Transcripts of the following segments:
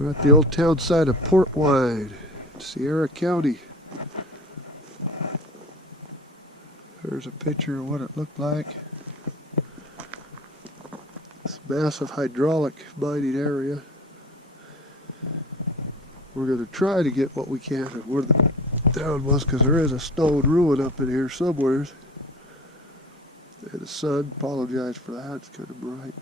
We're at the old town site of Port Wine, Sierra County. There's a picture of what it looked like. This massive hydraulic mining area. We're going to try to get what we can of where the town was, because there is a stone ruin up in here somewhere. And the sun, apologize for that, it's kind of bright.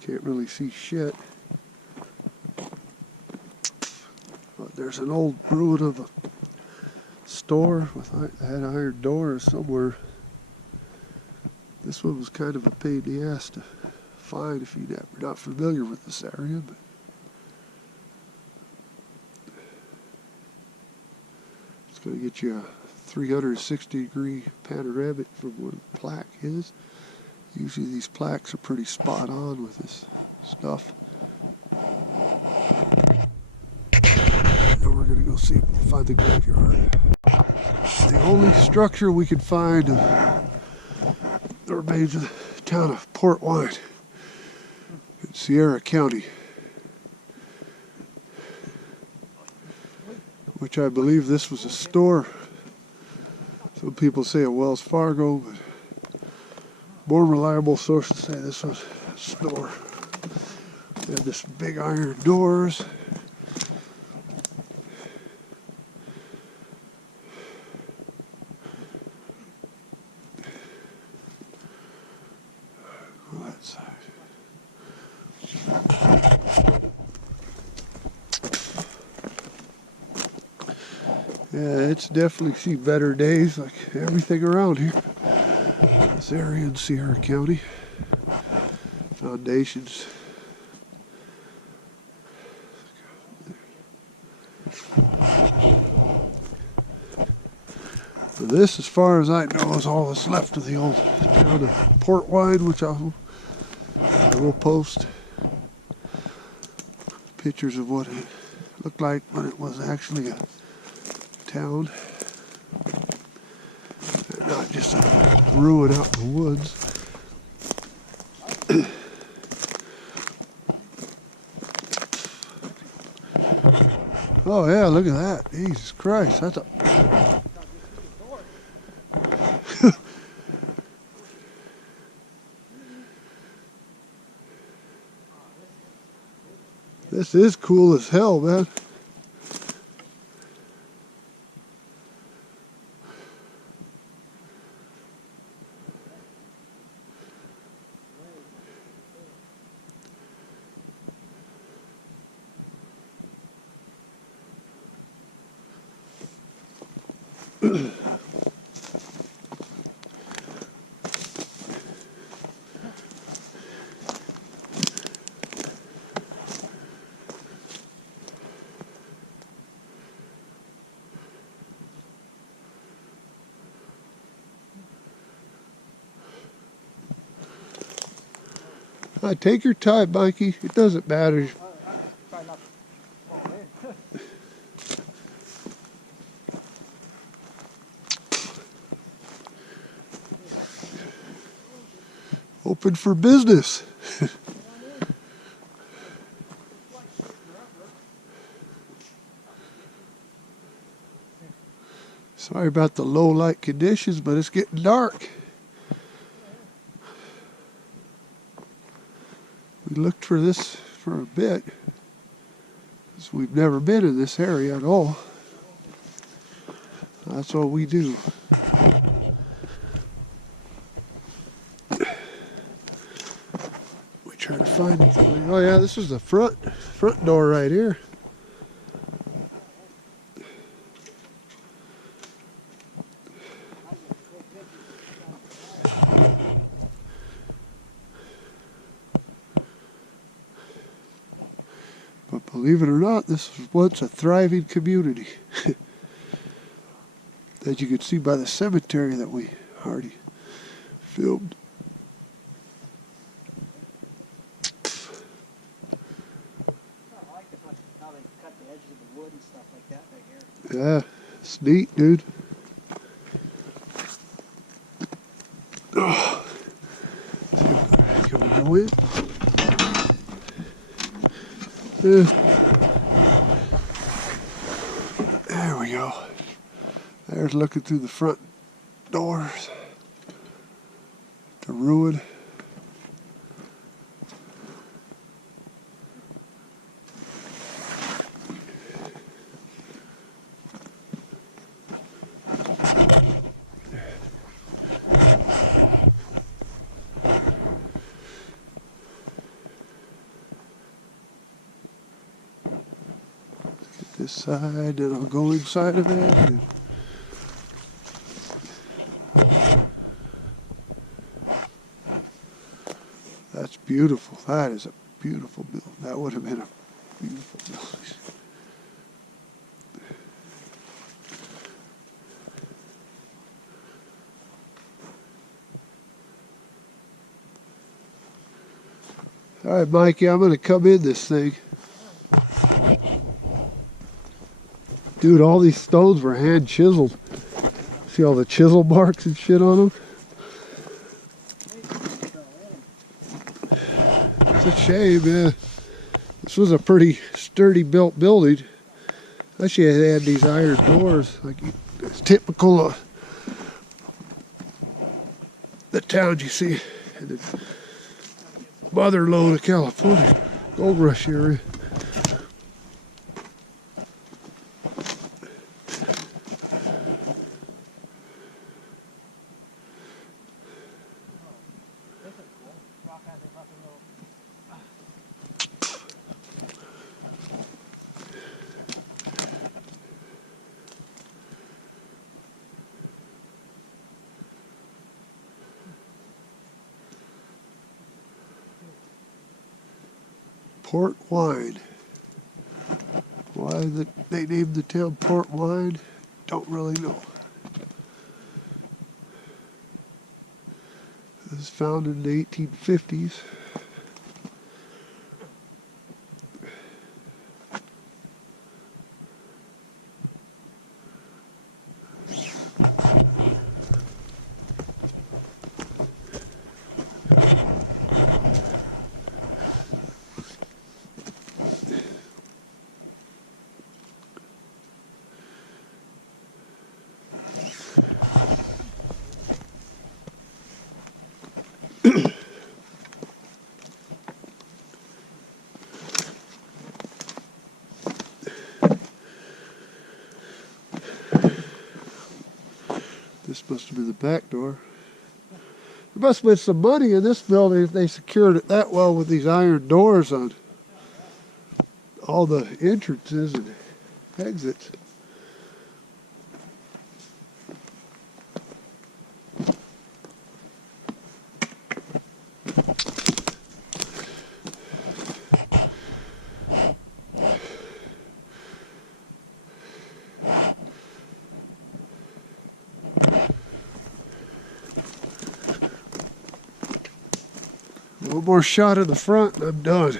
Can't really see shit. But there's an old ruin of a store with had iron doors somewhere. This one was kind of a pain in the ass to find if you're not familiar with this area. But it's going to get you a 360-degree panoramic from where the plaque is. Usually these plaques are pretty spot on with this stuff. And we're going to go find the graveyard. The only structure we can find of the remains of the town of Port Wine in Sierra County, which I believe this was a store. Some people say a Wells Fargo, but more reliable sources say this was a store. They had this big iron doors. Yeah, it's definitely seen better days, like everything around here. This area in Sierra County. Foundations. So this, as far as I know, is all that's left of the old town of Port Wine, which I will post pictures of what it looked like when it was actually a town, and not just a ruin out in the woods. Oh yeah, look at that. Jesus Christ, that's a this is cool as hell, man. Take your time, Mikey. It doesn't matter. Open for business. Sorry about the low light conditions, but it's getting dark. We looked for this for a bit, because we've never been in this area at all. That's what we do. We try to find it. Oh yeah, this is the front door right here. But believe it or not, this was once a thriving community. As you can see by the cemetery that we already filmed. I like how they cut the edges of the wood and stuff like that right here. Yeah, it's neat, dude. Oh. Can we go in? Yeah. There's looking through the front doors. The ruin. This side, then I'll go inside of it. And that's beautiful. That is a beautiful building. That would have been a beautiful building. All right, Mikey, I'm going to come in this thing. Dude, all these stones were hand chiseled. See all the chisel marks and shit on them? It's a shame, yeah. This was a pretty sturdy built building. Actually, it had these iron doors, like it's typical of the towns you see in the mother lode of California, gold rush area. Port Wine. Why they named the town Port Wine, don't really know. It was founded in the 1850s. This must have been the back door. There must have been some money in this building if they secured it that well with these iron doors on all the entrances and exits. One more shot of the front and I'm done.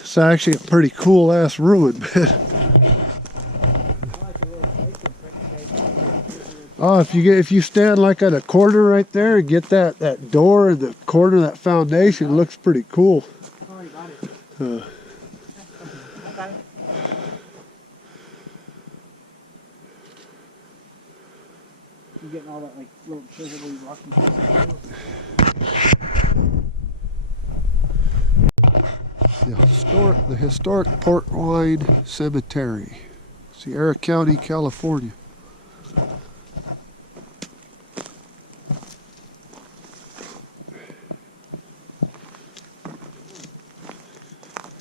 It's actually a pretty cool ass ruin, man. Oh, if you stand like at a corner right there and get that door in the corner of that foundation, it looks pretty cool. Okay. You're getting all that like little chiseled rocky pieces. The historic Port Wine Cemetery, Sierra County, California.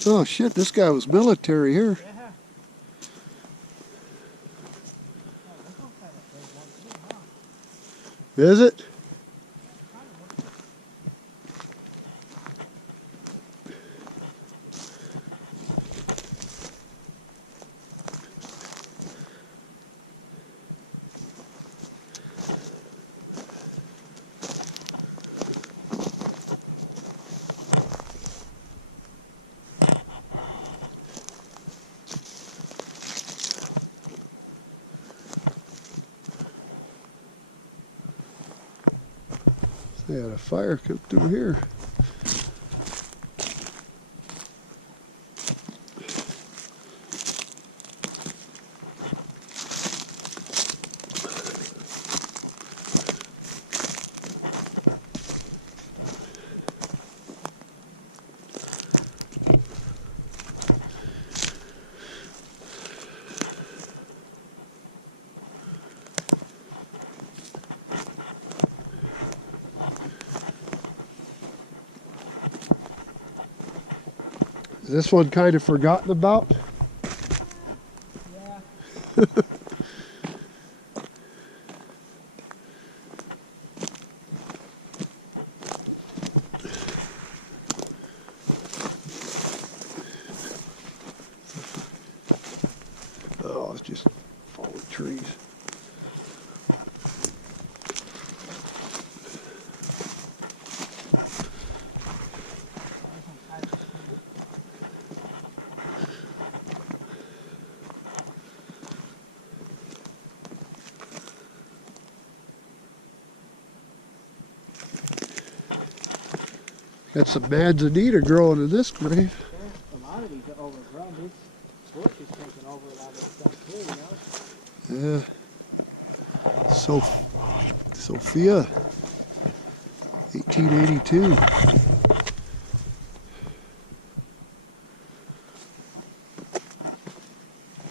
Oh shit, this guy was military here. Yeah. Is it? They had a fire come through here. Is this one kind of forgotten about? Yeah. Oh, it's just fallen trees. Got some manzanita growing in this grave. A lot of these are overgrown. This bush is taking over a lot of stuff too, you know? Yeah. Sophia, 1882.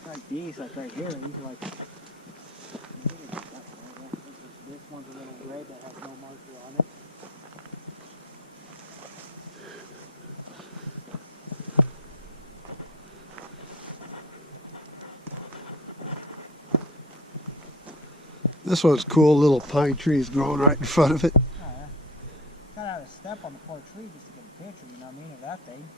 Like these, like right here, these are like. This one's a little red that has no marker on it. This one's cool, little pine trees growing right in front of it. Oh, yeah. Gotta have a step on the poor tree just to get a picture, you know what I mean, of that thing.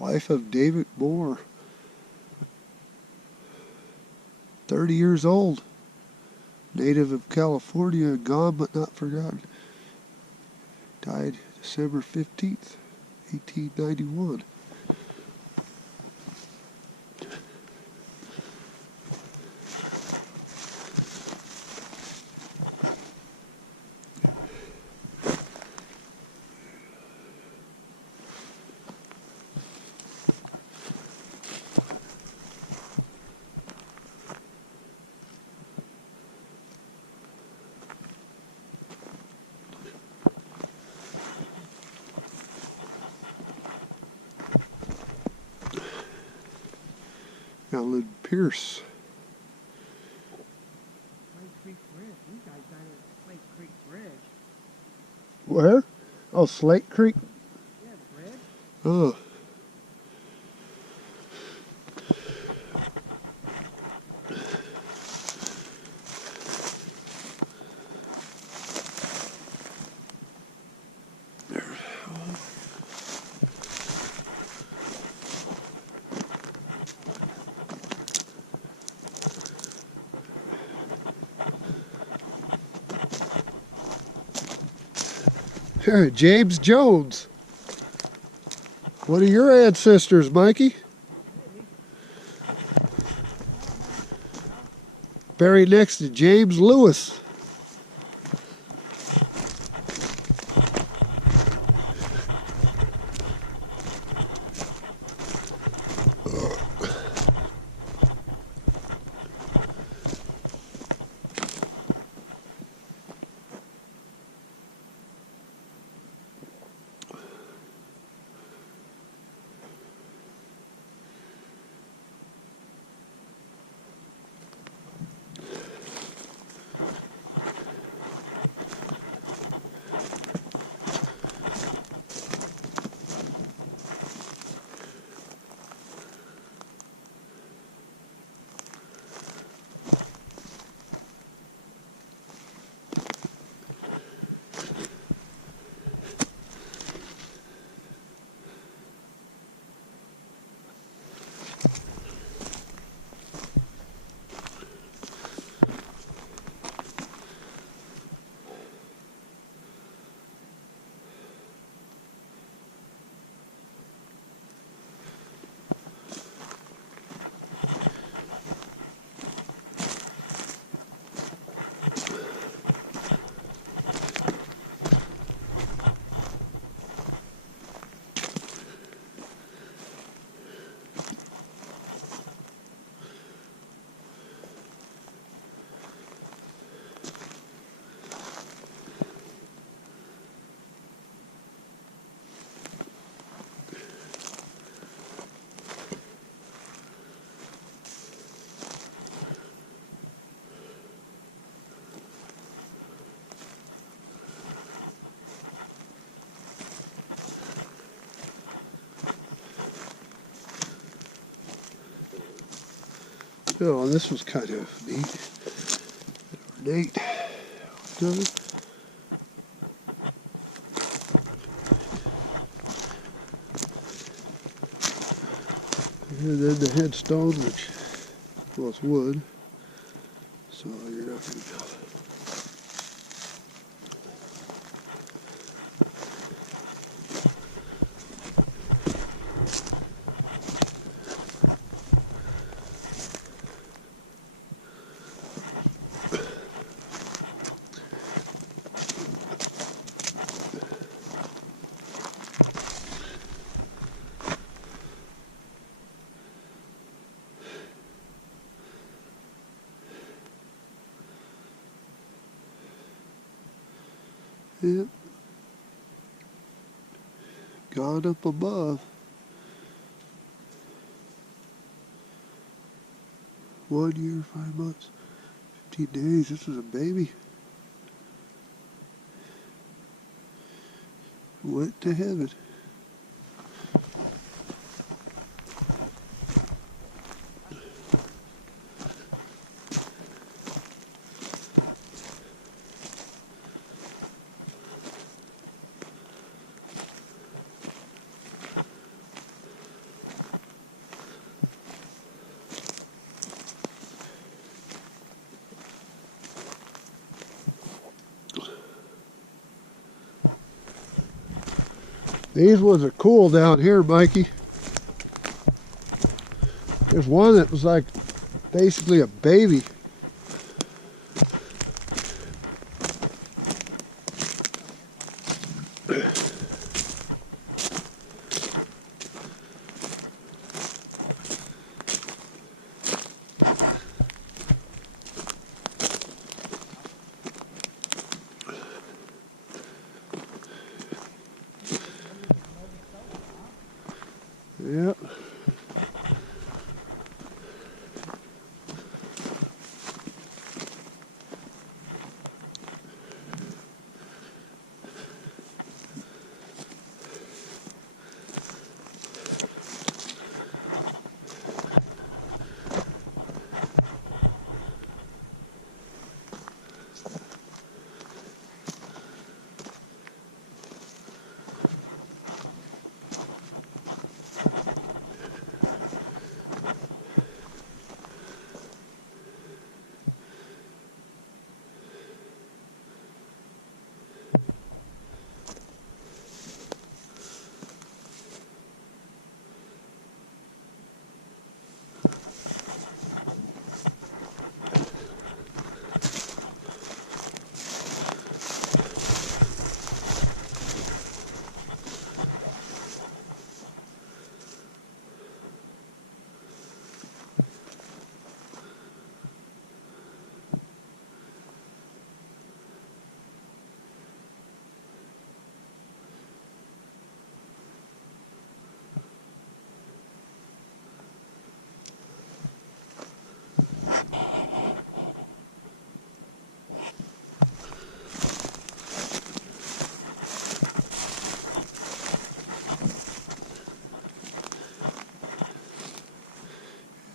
Life of David Moore. 30 years old. Native of California, gone but not forgotten. Died December 15th, 1891. Alan Pierce. Slate Creek Bridge. These guys died at Slate Creek Bridge. Where? Oh, Slate Creek? Yeah, the bridge. Oh. James Jones. One of your ancestors, Mikey. Buried next to James Lewis. Oh, and this was kind of neat. Ornate. Done. And then the headstone, which was wood, so you're not going to. Yeah. God up above. 1 year, 5 months, 15 days. This was a baby. Went to heaven. These ones are cool down here, Mikey. There's one that was like basically a baby. Yeah.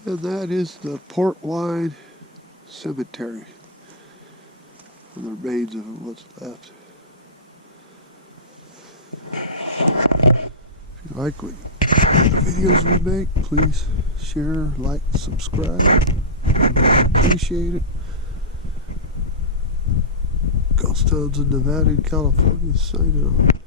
And that is the Port Wine Cemetery. And the remains of what's left. If you like what videos we make, please share, like, subscribe. Appreciate it. Ghost towns in Nevada and California signing off.